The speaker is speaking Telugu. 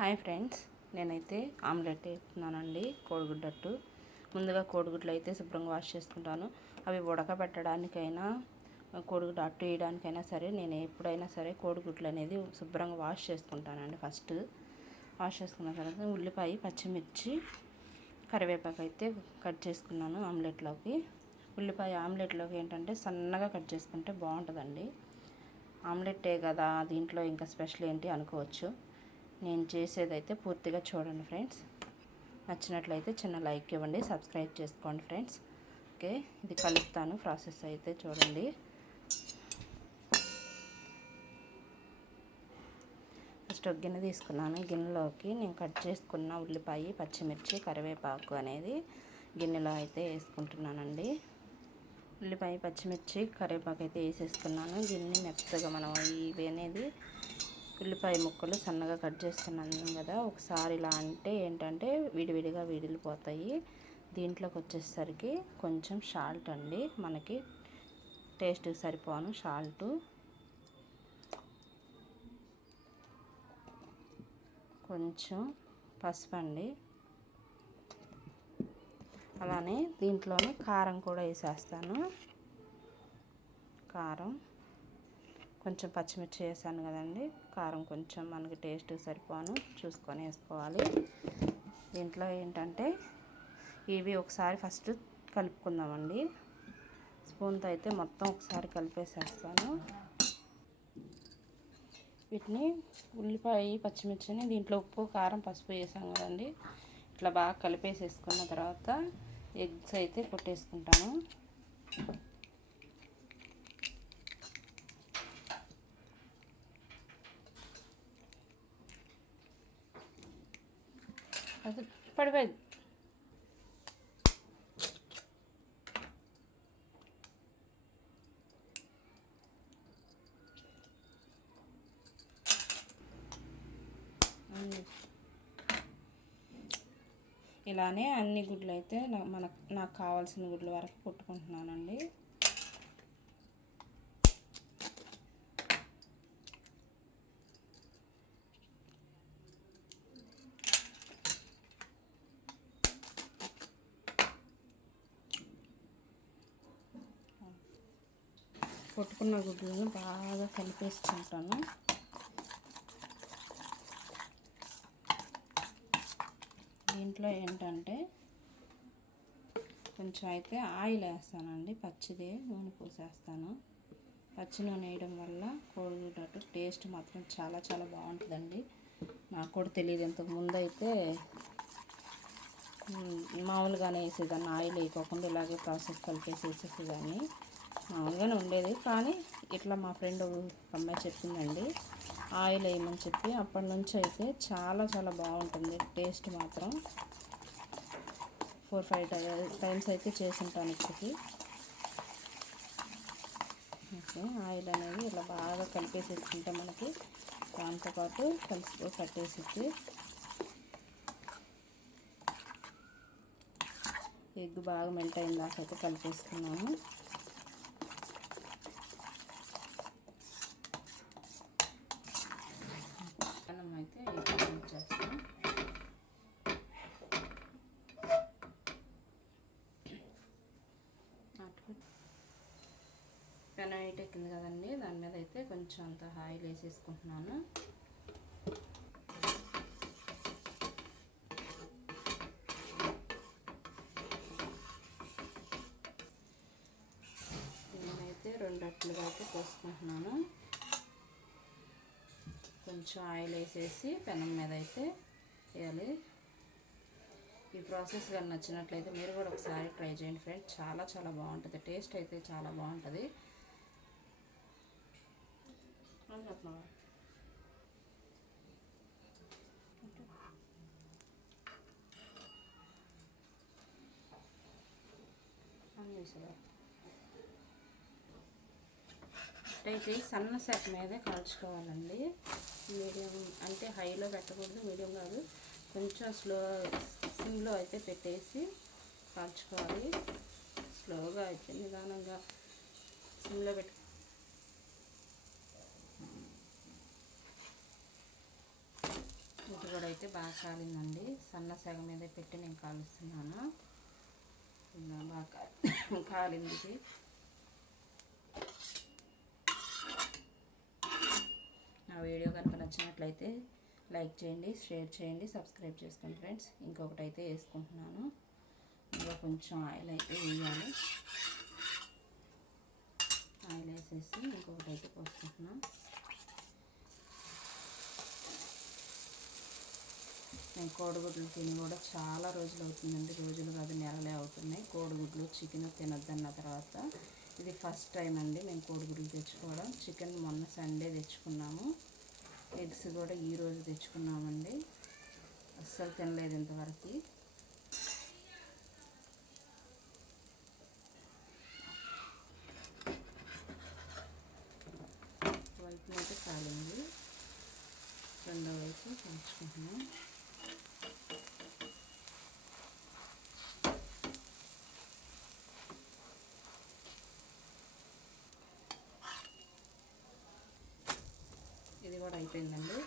హాయ్ ఫ్రెండ్స్, నేనైతే ఆమ్లెట్ వేస్తున్నానండి. కోడిగుడ్డట్టు ముందుగా కోడిగుడ్లు అయితే శుభ్రంగా వాష్ చేసుకుంటాను. అవి ఉడకబెట్టడానికైనా కోడిగుడ్డు అట్టు వేయడానికైనా సరే నేను ఎప్పుడైనా సరే కోడిగుడ్లు అనేది శుభ్రంగా వాష్ చేసుకుంటానండి. ఫస్ట్ వాష్ చేసుకున్న తర్వాత ఉల్లిపాయ, పచ్చిమిర్చి, కరివేపాకు అయితే కట్ చేసుకున్నాను ఆమ్లెట్లోకి. ఉల్లిపాయ ఆమ్లెట్లోకి ఏంటంటే సన్నగా కట్ చేసుకుంటే బాగుంటుందండి. ఆమ్లెట్టే కదా, దీంట్లో ఇంకా స్పెషల్ ఏంటి అనుకోవచ్చు. నేను చేసేదైతే పూర్తిగా చూడండి ఫ్రెండ్స్. నచ్చినట్లయితే చిన్న లైక్ ఇవ్వండి, సబ్స్క్రైబ్ చేసుకోండి ఫ్రెండ్స్. ఓకే, ఇది కలుపుతాను. ప్రాసెస్ అయితే చూడండి. ఫస్ట్ ఒక గిన్నె తీసుకున్నాను. గిన్నెలోకి నేను కట్ చేసుకున్న ఉల్లిపాయ, పచ్చిమిర్చి, కరివేపాకు అనేది గిన్నెలో అయితే వేసుకుంటున్నానండి. ఉల్లిపాయ, పచ్చిమిర్చి, కరివేపాకు అయితే వేసేసుకున్నాను. గిన్నె మెత్తగా మనం ఇవి అనేది ఉల్లిపాయ ముక్కలు సన్నగా కట్ చేసుకున్నాను కదా, ఒకసారి ఇలా అంటే ఏంటంటే విడివిడిగా విడిలిపోతాయి. దీంట్లోకి వచ్చేసరికి కొంచెం సాల్ట్ అండి, మనకి టేస్ట్కి సరిపోను సాల్టు, కొంచెం పసుపు అండి, అలానే దీంట్లోనే కారం కూడా వేసేస్తాను. కారం కొంచెం, పచ్చిమిర్చి వేసాను కదండి, కారం కొంచెం మనకి టేస్ట్ సరిపోను చూసుకొని వేసుకోవాలి. దీంట్లో ఏంటంటే ఇవి ఒకసారి ఫస్ట్ కలుపుకుందామండి. స్పూన్తో అయితే మొత్తం ఒకసారి కలిపేసేస్తాను. వీటిని ఉల్లిపాయ, పచ్చిమిర్చిని దీంట్లో ఉప్పు, కారం, పసుపు వేసాం కదండి, ఇట్లా బాగా కలిపేసేసుకున్న తర్వాత ఎగ్స్ అయితే కొట్టేసుకుంటాను. అది పడిపోయింది. ఇలానే అన్ని గుడ్లు అయితే నాకు కావాల్సిన గుడ్ల వరకు కొట్టుకుంటున్నానండి. కొట్టుకున్న గుడ్లను బాగా కలిపేసుకుంటాను. దీంట్లో ఏంటంటే కొంచెం అయితే ఆయిల్ వేస్తానండి, పచ్చిదే నూనె పోసేస్తాను. పచ్చి నూనె వేయడం వల్ల కోడిగుడ్డు టేస్ట్ మాత్రం చాలా చాలా బాగుంటుందండి. నాకు కూడా తెలియదు, ఇంతకు ముందు అయితే మామూలుగానే వేసేదాన్ని, ఆయిల్ వేయకోకుండా ఇలాగే ప్రాసెస్ కలిపేసి వేసేసేదాన్ని. మామూలుగానే ఉండేది, కానీ ఇట్లా మా ఫ్రెండ్ ఒక అమ్మాయి చెప్పిందండి ఆయిల్ వేయమని చెప్పి, అప్పటి నుంచి అయితే చాలా చాలా బాగుంటుంది టేస్ట్ మాత్రం. 4-5 టైమ్స్ అయితే చేసి ఉంటాను ఇప్పటికి. ఓకే, ఆయిల్ అనేది ఇలా బాగా కలిపేసేసుకుంటే మనకి దాంతోపాటు కలిసి కట్టేసి ఎగ్ బాగా మెల్ట్ అయిన దాకా అయితే కలిపేసుకున్నాము. అన్నం అయితే చేస్తాం. పెనం హీట్ ఎక్కింది కదండి, దాని మీద అయితే కొంచెం అంత ఆయిల్ వేసేసుకుంటున్నాను. నేనైతే 2 అట్లుగా అయితే పోసుకుంటున్నాను. కొంచెం ఆయిల్ వేసేసి పెనం మీద అయితే వేయాలి. ఈ ప్రాసెస్ కానీ నచ్చినట్లయితే మీరు కూడా ఒకసారి ట్రై చేయండి ఫ్రెండ్స్, చాలా చాలా బాగుంటుంది. టేస్ట్ అయితే చాలా బాగుంటుంది. అయితే సన్న సెట్ మీదే కాల్చుకోవాలండి. మీడియం అంటే హైలో పెట్టకూడదు, మీడియం కాదు, కొంచెం సిమ్లో అయితే పెట్టేసి కాల్చుకోవాలి. స్లోగా అయితే నిదానంగా సిమ్లో పెట్టి కూడా అయితే బాగా కాలిందండి. సన్న సెగ మీద పెట్టి నేను కాలుస్తున్నాను. ఇలా బాగా కాలింది ఇది. నా వీడియో కనుక నచ్చినట్లయితే లైక్ చేయండి, షేర్ చేయండి, సబ్స్క్రైబ్ చేసుకోండి ఫ్రెండ్స్. ఇంకొకటి అయితే వేసుకుంటున్నాను. ఇంకా కొంచెం ఆయిల్ అయితే వేయాలి. ఆయిల్ వేసేసి ఇంకొకటి అయితే పోసుకుంటున్నాను. నేను కోడిగుడ్లు తిని కూడా చాలా రోజులు అవుతుందండి. రోజులు కాదు, నెలలే అవుతున్నాయి. కోడిగుడ్లు చికెన్ తినొద్దన్న తర్వాత ఇది ఫస్ట్ టైం అండి మేము కోడిగుడ్లు తెచ్చుకోవడం. చికెన్ మొన్న సండే తెచ్చుకున్నాము. ఎగ్స్ కూడా ఈరోజు తెచ్చుకున్నామండి. అస్సలు తినలేదు ఇంతవరకు. వైపు అయితే కాలింది, రెండో వైపు పెంచుకుంటున్నాం. ఇది కూడా అయిపోయిందండి.